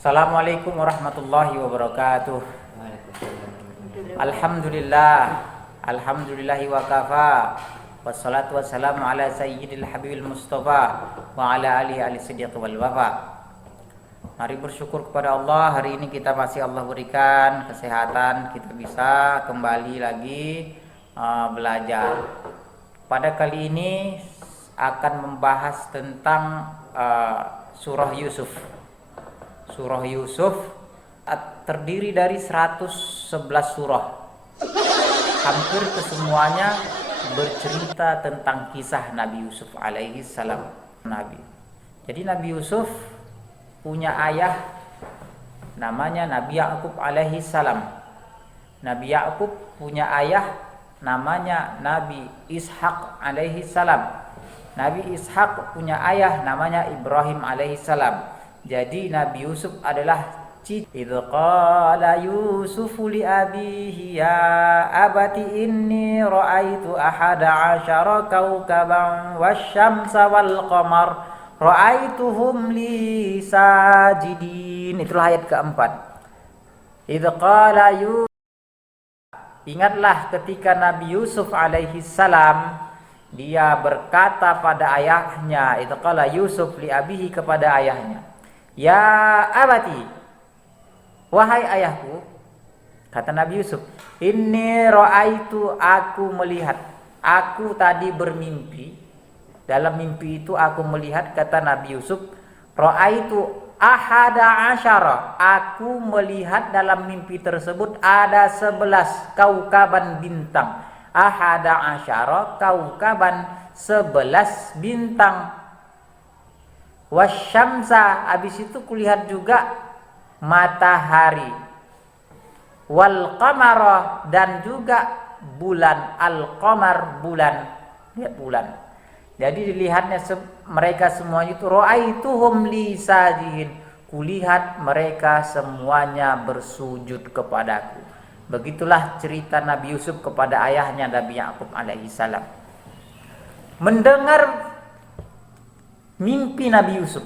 Assalamualaikum warahmatullahi wabarakatuh. Alhamdulillah. Alhamdulillahi wa kafa. Wassalatu wassalamu ala sayyidil habibil mustafa wa ala alihi al-siddiq wal wafa. Mari bersyukur kepada Allah. Hari ini kita masih Allah berikan kesehatan, kita bisa kembali lagi belajar. Pada kali ini akan membahas tentang surah Yusuf. Surah Yusuf terdiri dari 111 surah. Hampir kesemuanya bercerita tentang kisah Nabi Yusuf alaihi salam. Jadi Nabi Yusuf punya ayah namanya Nabi Ya'qub alaihi salam. Nabi Ya'qub punya ayah namanya Nabi Ishaq alaihi salam. Nabi Ishaq punya ayah namanya Ibrahim alaihi salam. Jadi Nabi Yusuf adalah idz qala Yusufu li abihi ya abati inni ra'aitu ahada asyara kawkaban wasyamsa wal qamar ra'aituhum li sajidin. Itulah ayat keempat. Idz qala Yusuf, ingatlah ketika Nabi Yusuf alaihi salam dia berkata pada ayahnya, idz qala Yusuf li abihi, kepada ayahnya, ya abati, wahai ayahku, kata Nabi Yusuf, inni ra'aitu, aku melihat, aku tadi bermimpi, dalam mimpi itu aku melihat, kata Nabi Yusuf, ra'aitu ahada asyara, aku melihat dalam mimpi tersebut ada 11 kaukaban bintang. Ahada asyara kaukaban, 11 bintang. Wasyamsa, habis itu kulihat juga matahari. Wal qamara, dan juga bulan. Al qamar, bulan. Lihat bulan. Jadi dilihatnya mereka semuanya itu ra'aituhum li sajidin, kulihat mereka semuanya bersujud kepadaku. Begitulah cerita Nabi Yusuf kepada ayahnya Nabi Ya'qub alaihi salam. Mendengar mimpi Nabi Yusuf,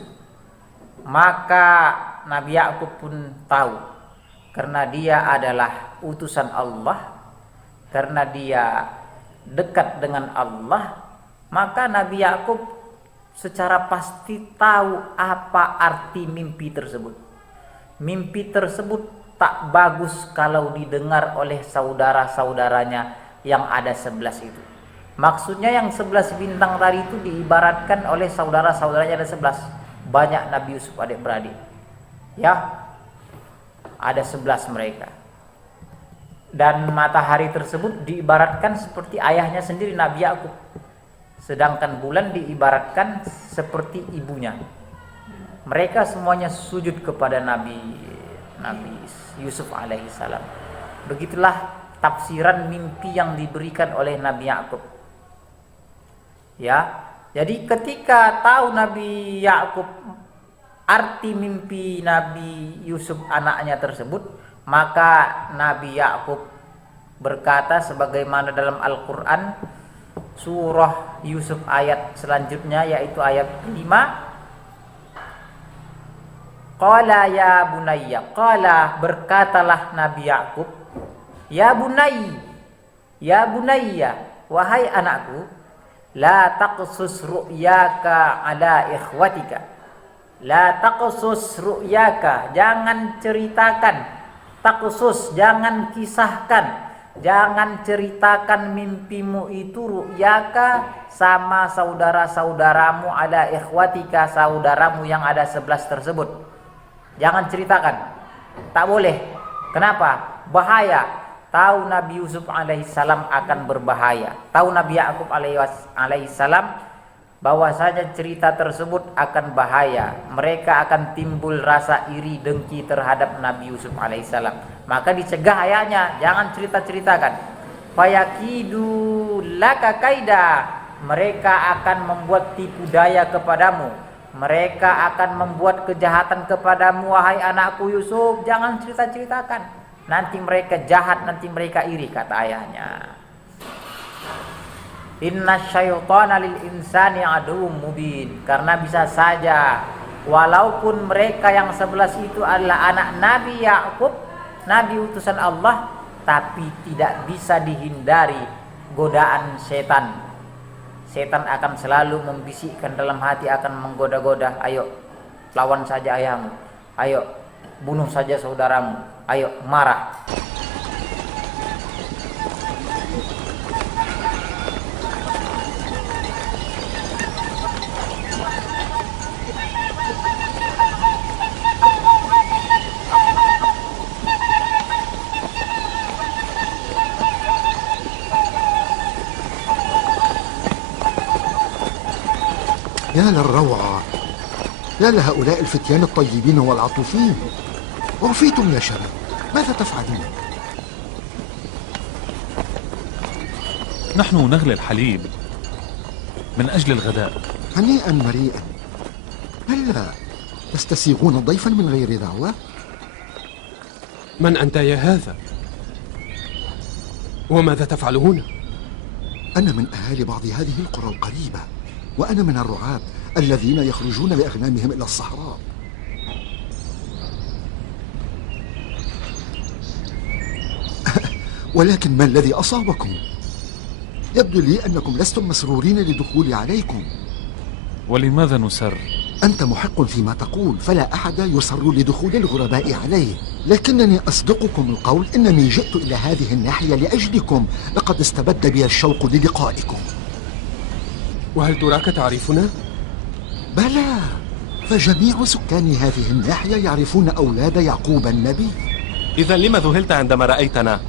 maka Nabi Ya'qub pun tahu, karena dia adalah utusan Allah, karena dia dekat dengan Allah, maka Nabi Ya'qub secara pasti tahu apa arti mimpi tersebut. Mimpi tersebut tak bagus kalau didengar oleh saudara-saudaranya yang ada 11 itu. Maksudnya yang 11 bintang tadi itu diibaratkan oleh saudara-saudaranya ada 11. Banyak Nabi Yusuf adik-beradik. Ya, ada 11 mereka. Dan matahari tersebut diibaratkan seperti ayahnya sendiri Nabi Ya'qub. Sedangkan bulan diibaratkan seperti ibunya. Mereka semuanya sujud kepada Nabi Yusuf alaihi salam. Begitulah tafsiran mimpi yang diberikan oleh Nabi Ya'qub. Ya, jadi ketika tahu Nabi Ya'qub arti mimpi Nabi Yusuf anaknya tersebut, maka Nabi Ya'qub berkata sebagaimana dalam Al-Qur'an surah Yusuf ayat selanjutnya, yaitu ayat 5. Qala ya bunayya, qala, berkatalah Nabi Ya'qub, ya bunayya, wahai anakku, la taqsus ru'yaka ala ikhwatika. La taqsus ru'yaka, jangan ceritakan. Taqsus, jangan kisahkan. Jangan ceritakan mimpimu itu ru'yaka sama saudara-saudaramu, ala ikhwatika, saudaramu yang ada 11 tersebut. Jangan ceritakan. Tak boleh. Kenapa? Bahaya. Tahu Nabi Yusuf alaihissalam akan berbahaya. Tahu Nabi Ya'qub alaihissalam bahwasanya cerita tersebut akan bahaya. Mereka akan timbul rasa iri dengki terhadap Nabi Yusuf alaihissalam. Maka dicegah ayahnya, jangan cerita-ceritakan. Fayakidu laka kaida, mereka akan membuat tipu daya kepadamu. Mereka akan membuat kejahatan kepadamu, wahai anakku Yusuf. Jangan cerita-ceritakan. Nanti mereka jahat, nanti mereka iri, kata ayahnya. Inna syaitana lil insani aduwwum mubin, karena bisa saja walaupun mereka yang 11 itu adalah anak Nabi Yakub, Nabi utusan Allah, tapi tidak bisa dihindari godaan setan. Setan akan selalu membisikkan dalam hati, akan menggoda-goda, ayo lawan saja ayahmu, ayo bunuh saja saudaramu, ayo marah. يا للروعة، يا لهؤلاء الفتيان الطيبين والعطوفين. أعفيتم يا شباب، ماذا تفعلون؟ نحن نغلي الحليب من أجل الغداء. هنيئا مريئا. هلا تستسيغون ضيفا من غير دعوة؟ من أنت يا هذا؟ وماذا تفعل هنا؟ أنا من أهالي بعض هذه القرى القريبة، وأنا من الرعاة الذين يخرجون بأغنامهم إلى الصحراء. ولكن ما الذي أصابكم؟ يبدو لي أنكم لستم مسرورين لدخولي عليكم. ولماذا نسر؟ أنت محق فيما تقول، فلا أحد يسر لدخول الغرباء عليه، لكنني أصدقكم القول إنني جئت إلى هذه الناحية لأجلكم. لقد استبد بي الشوق للقائكم. وهل تراك تعرفنا؟ بلى، فجميع سكان هذه الناحية يعرفون أولاد يعقوب النبي. إذا لما ذهلت عندما رأيتنا؟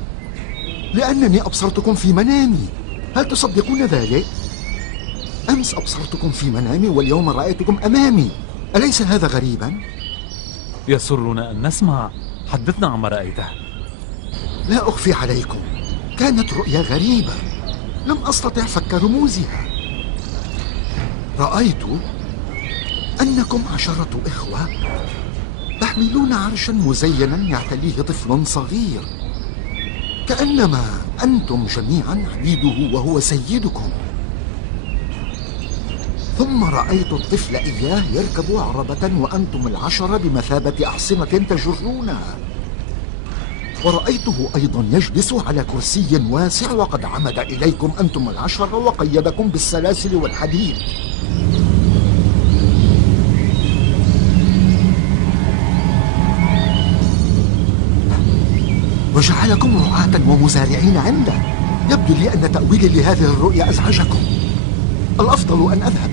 لأنني أبصرتكم في منامي. هل تصدقون ذلك؟ أمس أبصرتكم في منامي واليوم رأيتكم أمامي. أليس هذا غريبا؟ يسرنا أن نسمع، حدثنا عما رأيته. لا أخفي عليكم، كانت رؤيا غريبة لم أستطع فك رموزها. رأيت أنكم 10 إخوة تحملون عرشا مزينا يعتليه طفل صغير، كأنما أنتم جميعا عبيده وهو سيدكم. ثم رأيت الطفل إياه يركب عربة وأنتم 10 بمثابة أحصنة تجرونها، ورأيته أيضا يجلس على كرسي واسع وقد عمد إليكم أنتم 10 وقيدكم بالسلاسل والحديد. وجعلكم رعاة ومزارعين عنده. يبدو لي أن تأويلي لهذه الرؤيا أزعجكم. الأفضل أن أذهب.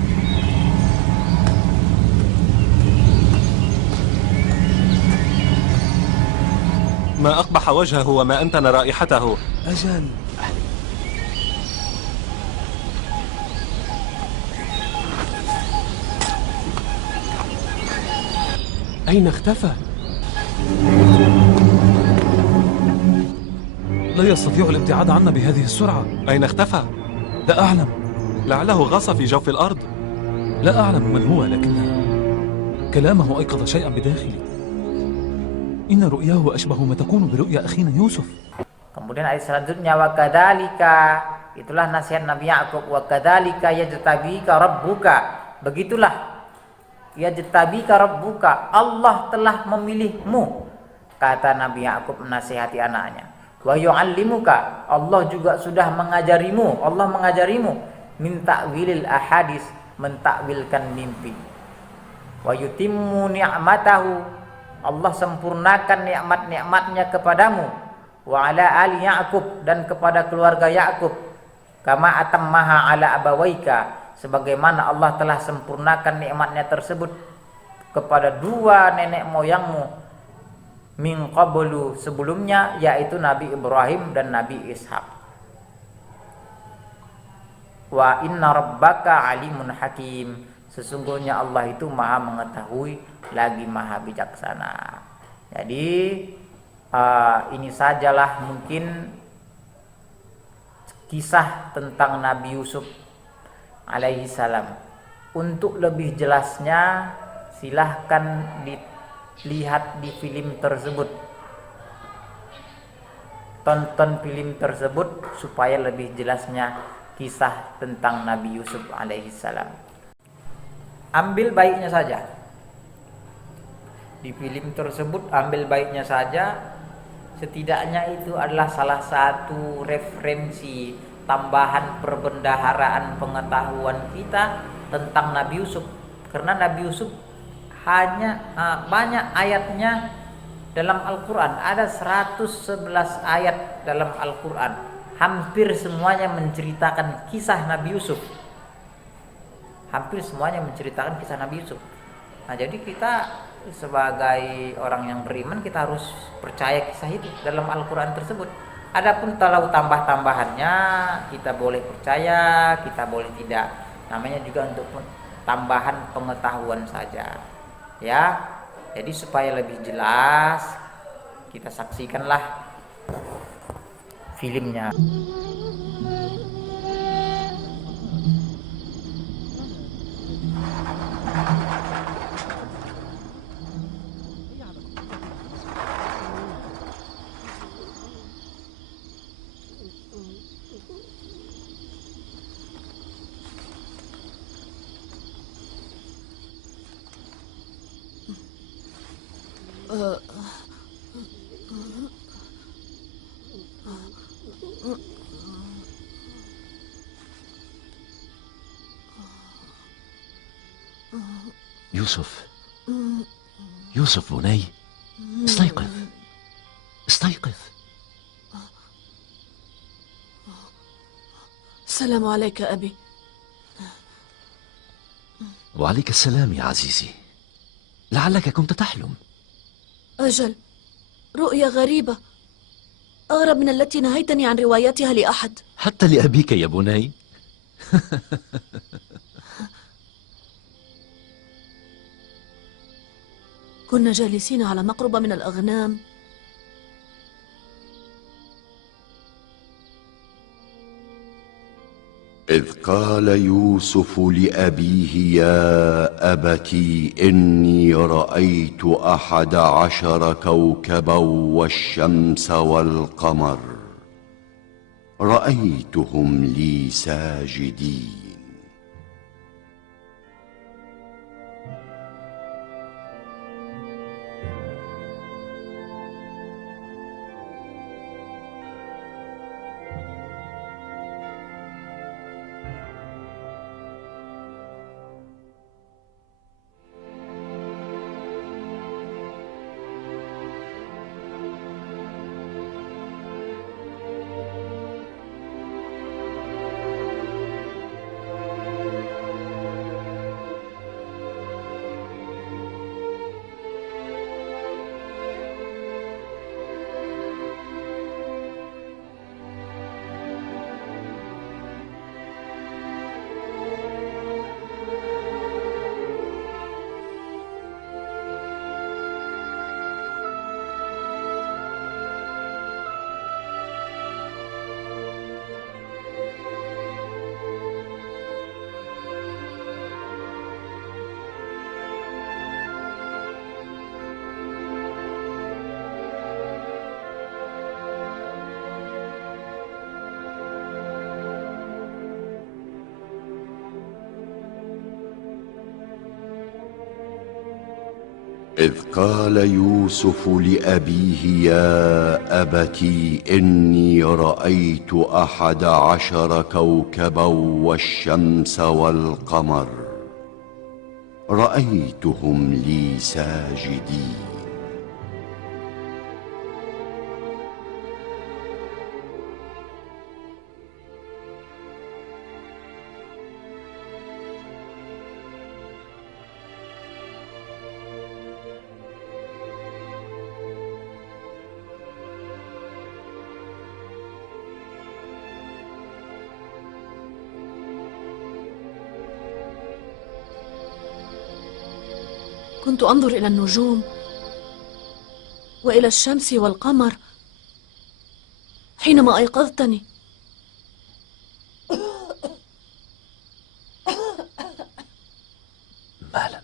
ما أقبح وجهه وما أنتن رائحته. أجل. أين اختفى؟ لا يستطيع الابتعاد عنا بهذه السرعة. أين اختفى؟ لا أعلم. لعله غاص في جوف الأرض. لا أعلم من هو، لكن كلامه أيقظ شيئا بداخلي. إن رؤياه أشبه ما تكون برؤيا أخينا يوسف. Kemudian ayat selanjutnya, wa kadzalika, itulah nasihat Nabi Yakub, wa kadzalika yajtabika rabbuka, begitulah yajtabika rabbuka, Allah telah memilihmu, kata Nabi Yakub menasihati anaknya. Wa yu'allimuka, Allah juga sudah mengajarimu, Allah mengajarimu min ta'wilil ahadis, mentakwilkan mimpi. Wa yutimmu ni'matahu, Allah sempurnakan nikmat-nikmatnya kepadamu, wa ala ali Ya'qub, dan kepada keluarga Ya'qub, kama atammaha ala abawaika, sebagaimana Allah telah sempurnakan nikmatnya tersebut kepada 2 nenek moyangmu min qablu, sebelumnya, yaitu Nabi Ibrahim dan Nabi Ishak. Wa inna rabbaka alimun hakim, sesungguhnya Allah itu maha mengetahui lagi maha bijaksana. Jadi ini sajalah mungkin kisah tentang Nabi Yusuf alaihi salam. Untuk lebih jelasnya silahkan dilihat di film tersebut, tonton film tersebut supaya lebih jelasnya kisah tentang Nabi Yusuf alaihi salam. Ambil baiknya saja, di film tersebut ambil baiknya saja, setidaknya itu adalah salah satu referensi tambahan perbendaharaan pengetahuan kita tentang Nabi Yusuf. Karena Nabi Yusuf hanya banyak ayatnya dalam Al-Quran, ada 111 ayat dalam Al-Quran, hampir semuanya menceritakan kisah Nabi Yusuf. Hampir semuanya menceritakan kisah Nabi Yusuf. Nah, jadi kita sebagai orang yang beriman, kita harus percaya kisah itu dalam Al-Quran tersebut. Adapun kalau tambah-tambahannya, kita boleh percaya, kita boleh tidak. Namanya juga untuk tambahan pengetahuan saja. Ya, jadi supaya lebih jelas, kita saksikanlah filmnya. يوسف، يوسف بني، استيقظ، استيقظ. السلام عليك أبي. وعليك السلام يا عزيزي. لعلك كنت تحلم. أجل، رؤيا غريبة، أغرب من التي نهيتني عن روايتها لأحد. حتى لأبيك يا بني. كنا جالسين على مقربة من الأغنام، إذ قال يوسف لأبيه يا أبت إني رأيت 11 كوكبا والشمس والقمر رأيتهم لي ساجدين. إذ قال يوسف لأبيه يا أبت إني رأيت 11 كوكبا والشمس والقمر رأيتهم لي ساجدين. كنت أنظر إلى النجوم وإلى الشمس والقمر حينما أيقظتني. مالا؟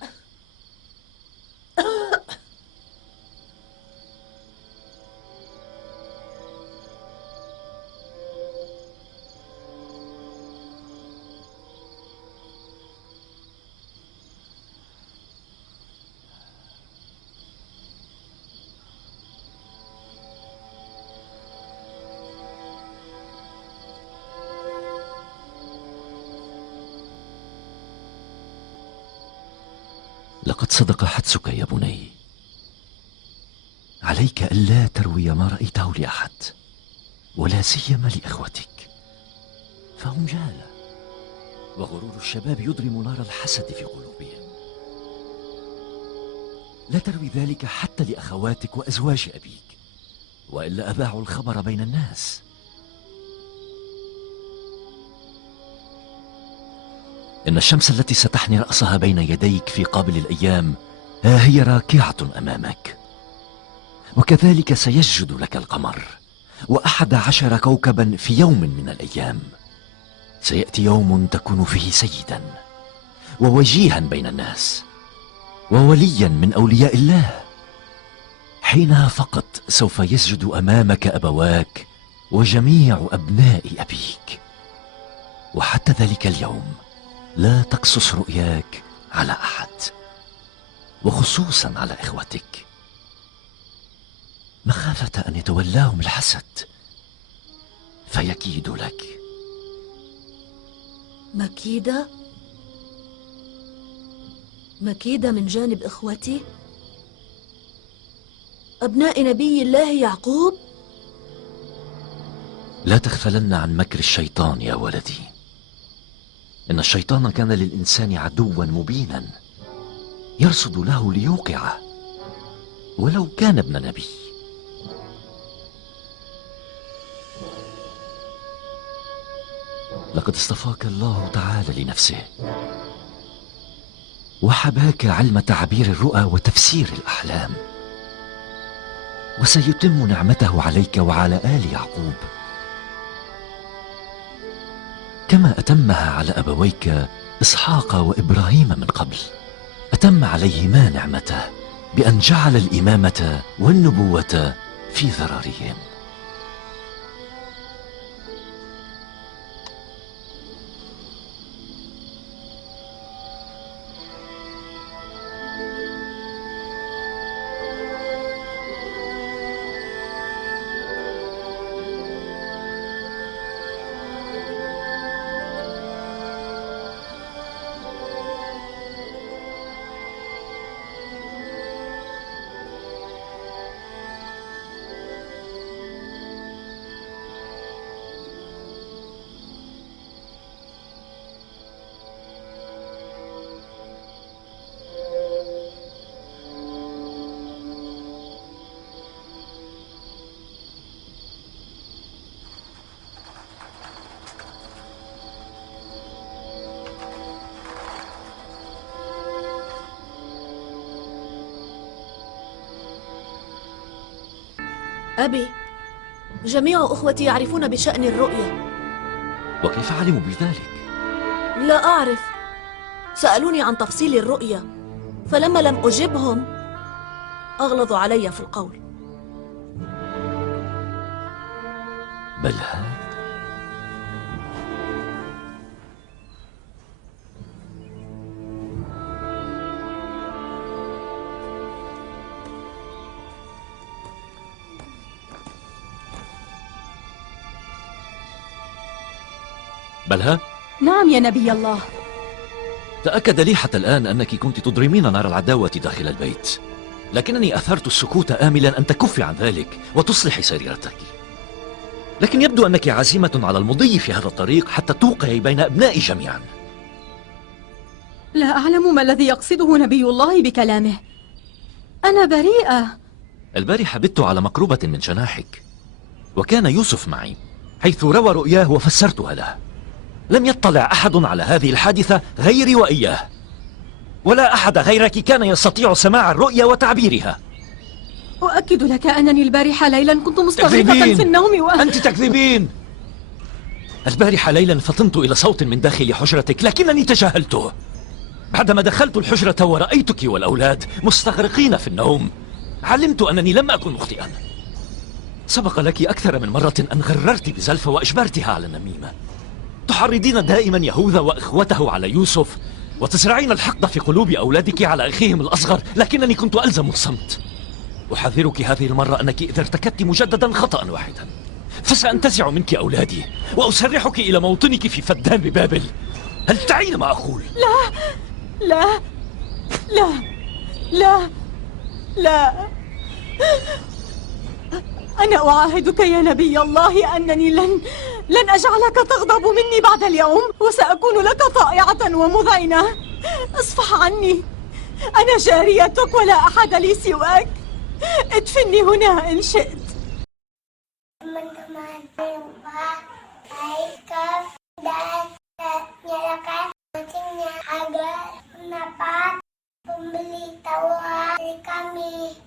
لقد صدق حدسك يا بني. عليك ألا تروي ما رأيته لأحد، ولا سيما لإخوتك، فهم جهلة، وغرور الشباب يضرم نار الحسد في قلوبهم. لا تروي ذلك حتى لأخواتك وأزواج أبيك، وإلا أذاعوا الخبر بين الناس. إن الشمس التي ستحني رأسها بين يديك في قابل الأيام ها هي راكعة أمامك، وكذلك سيسجد لك القمر و11 كوكبا في يوم من الأيام. سيأتي يوم تكون فيه سيدا ووجيها بين الناس ووليا من أولياء الله. حينها فقط سوف يسجد أمامك أبواك وجميع أبناء أبيك. وحتى ذلك اليوم لا تقصص رؤياك على أحد، وخصوصا على إخوتك، مخافة أن يتولاهم الحسد فيكيد لك. مكيدة من جانب إخوتي؟ أبناء نبي الله يعقوب؟ لا تغفلن عن مكر الشيطان يا ولدي. إن الشيطان كان للإنسان عدوا مبينا يرصد له ليوقعه ولو كان ابن نبي. لقد اصطفاك الله تعالى لنفسه، وحباك علم تعبير الرؤى وتفسير الأحلام، وسيتم نعمته عليك وعلى آل يعقوب كما أتمها على أبويك إسحاق وإبراهيم من قبل. أتم عليهما نعمته بأن جعل الإمامة والنبوة في ذراريهم. أبي، جميع أخوتي يعرفون بشأن الرؤيا. وكيف علموا بذلك؟ لا أعرف، سألوني عن تفصيل الرؤيا، فلما لم أجبهم أغلظوا علي في القول. بلها بلها؟ نعم يا نبي الله. تأكد لي حتى الآن أنك كنت تضرمين نار العداوة داخل البيت، لكنني أثرت السكوت آملا أن تكفي عن ذلك وتصلحي سريرتك. لكن يبدو أنك عزيمة على المضي في هذا الطريق حتى توقعي بين أبنائي جميعا. لا أعلم ما الذي يقصده نبي الله بكلامه. أنا بريئة. البارحة بت على مقربة من جناحك، وكان يوسف معي حيث روى رؤياه وفسرتها له. لم يطلع أحد على هذه الحادثة غيري وإياه، ولا أحد غيرك كان يستطيع سماع الرؤيا وتعبيرها. أؤكد لك أنني البارحة ليلا كنت مستغرقة في النوم أنت تكذبين. البارحة ليلا فطنت إلى صوت من داخل حجرتك لكنني تجاهلته. بعدما دخلت الحجرة ورأيتك والأولاد مستغرقين في النوم علمت أنني لم أكن مخطئا. سبق لك أكثر من مرة أن غررت بزلفة وأجبرتها على النميمة، تحرضين دائما يهوذا وإخوته على يوسف وتزرعين الحقد في قلوب أولادك على أخيهم الأصغر، لكنني كنت ألزم الصمت. أحذرك هذه المرة أنك إذا ارتكبت مجددا خطأ واحدا فسأنتزع منك أولادي وأسرحك إلى موطنك في فدان ببابل. هل تعين ما أقول؟ لا لا لا لا لا، أنا أعاهدك يا نبي الله أنني لن أجعلك تغضب مني بعد اليوم، وسأكون لك طائعة ومذعنة. اصفح عني، أنا جاريتك ولا أحد لي سواك. ادفني هنا إن شئت. Teman-teman lupa like, dan nyalakan loncengnya agar mendapat pemberitahuan dari kami.